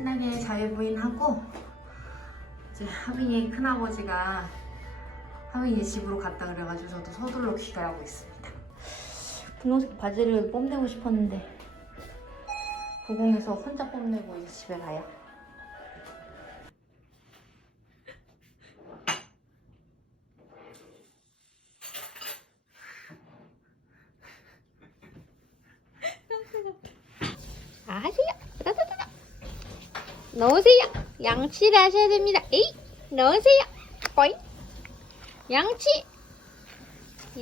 신나게 자유부인하고 이제 하빈이 큰아버지가 하빈이 집으로 갔다 그래가지고 저도 서둘러 귀가하고 있습니다. 분홍색 바지를 뽐내고 싶었는데 고공에서 혼자 뽐내고 이제 집에 가요. 따다다다. 넣으세요. 양치를 하셔야 됩니다. 에이, 넣으세요. 어이, 양치.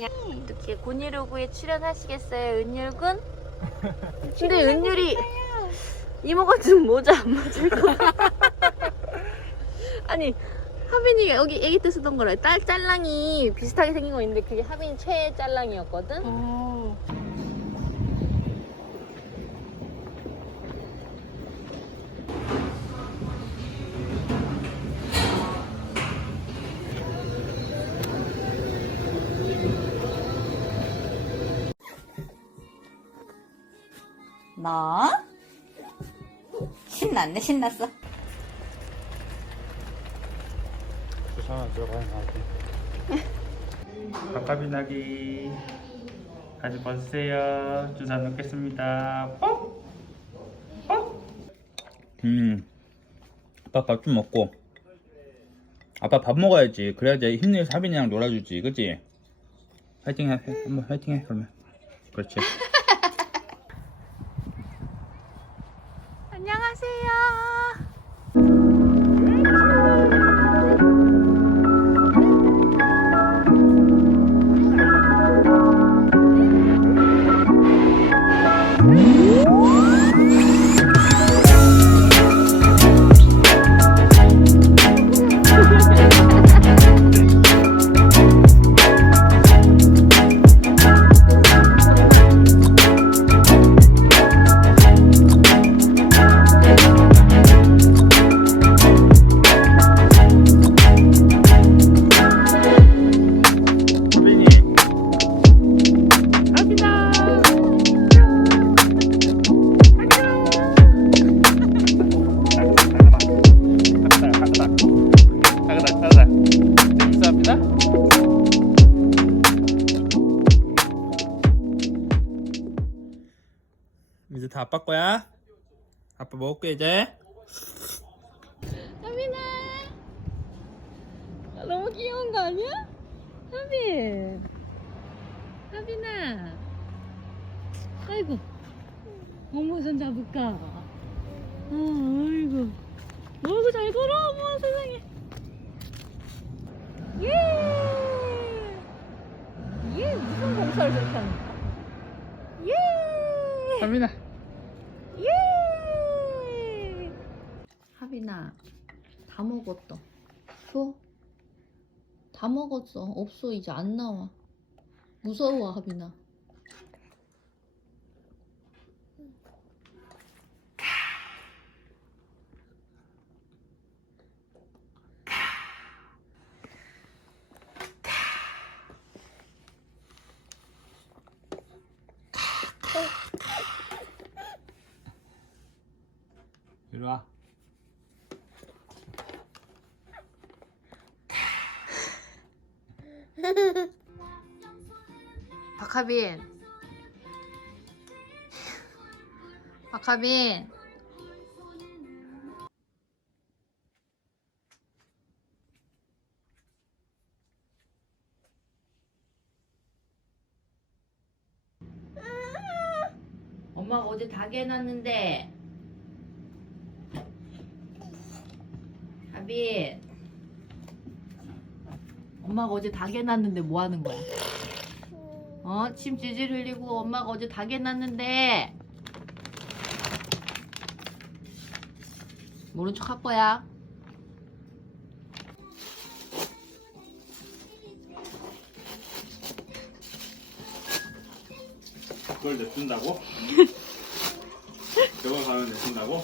양. 이렇게 곤이루구에 출연하시겠어요, 은율군? 근데 은율이 이모가 좀 모자 안 맞을 거 아니 하빈이가 여기 애기 때 쓰던 거래 딸 짤랑이 비슷하게 생긴 거 있는데 그게 하빈이 최애 짤랑이었거든 너? 신났네, 신났어. 주사는 들어가야 나지. 밥값이나기 가지 벗으세요. 주사 넣겠습니다. 뻑! 뻑! 음, 아빠 밥 좀 먹고. 아빠 밥 먹어야지. 그래야지 힘내서 하빈이랑 놀아주지, 그치? 화이팅 해, 한번 화이팅 해, 그러면. 그렇지. 재밌습니다. 이제 다 아빠 거야. 아빠 먹을게 이제. 하빈아. 아, 너무 귀여운 거 아니야? 하빈. 하빈아. 아이고. 어머, 손 잡을까? 어, 아이고. 어이구, 잘 걸어. 어머, 세상에. 예! 예, 하는 거야? 예! 하빈아. 예! 하빈아 다 먹었다 줘? 다 먹었어 없어 이제 안 나와 무서워 하빈아 이리 와. 박하빈. 박하빈. 엄마가 어제 닭 해놨는데. 하빈 엄마가 어제 닭 해놨는데 뭐 하는 거야? 어? 침 질질 흘리고 엄마가 어제 닭 해놨는데 모른 척 할 거야 그걸 냅둔다고? 저거 가면 냅둔다고?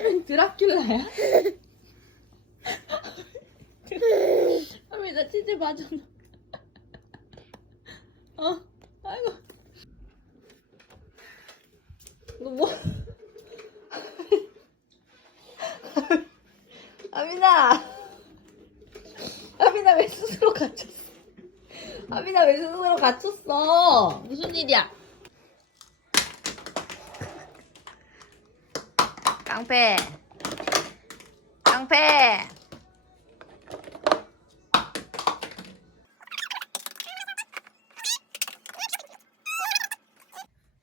드라큘라야? 하빈 나 치즈 맞았나? 어, 아이고. 이거 뭐? 아미나! 아미나 왜 스스로 갇혔어? 아미나 왜 스스로 갇혔어? 무슨 일이야? 깡패! 깡패!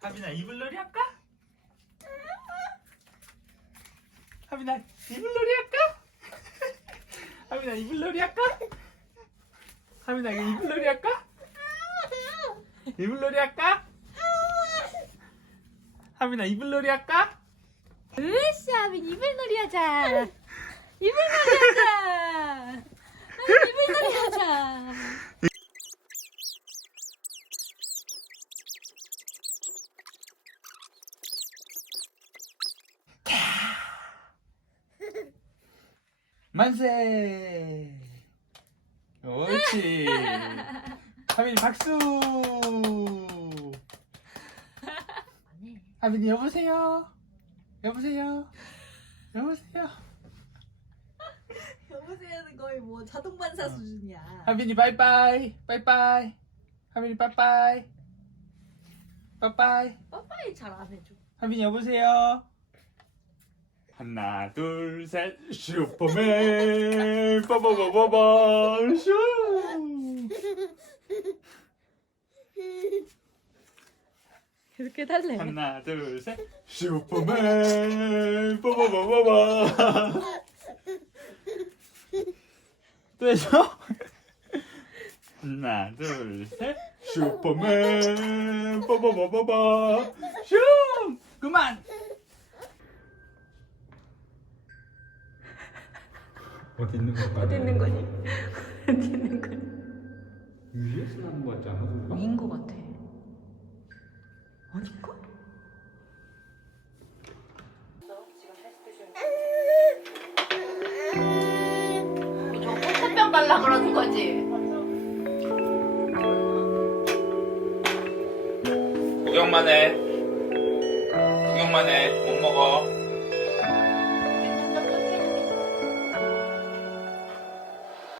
하빈아 이불놀이 할까? 하빈아 이불놀이 할까? 하빈아 이불놀이 할까? 하빈아 이불놀이 할까? 이불놀이 할까? 하빈아 이불놀이 할까? 으쌰, 아민 이불놀이 하자. 이불놀이 하자. 이불놀이 하자. 만세 옳지 하빈이 박수 하빈이 여보세요 여보세요? 여보세요? 여보세요는 거의 뭐 자동 반사 수준이야. 하빈이 바이바이 바이바이. 하빈이 빠빠이. 빠빠이. 빠빠이 잘 안 해줘. 하빈이 여보세요? 하나 둘 셋. 슈퍼맨. 빠바바바바 슈 이렇게 달래. 하나 둘 셋. 슈퍼맨. 빠바바바바 또 해줘 하나 둘 셋. 슈퍼맨. 빠바바바바 슈! 그만! 어디 있는 거야? 어디 있는 거니? 어디 있는 그러는 거지. 구경만 해. 구경만 해 못 먹어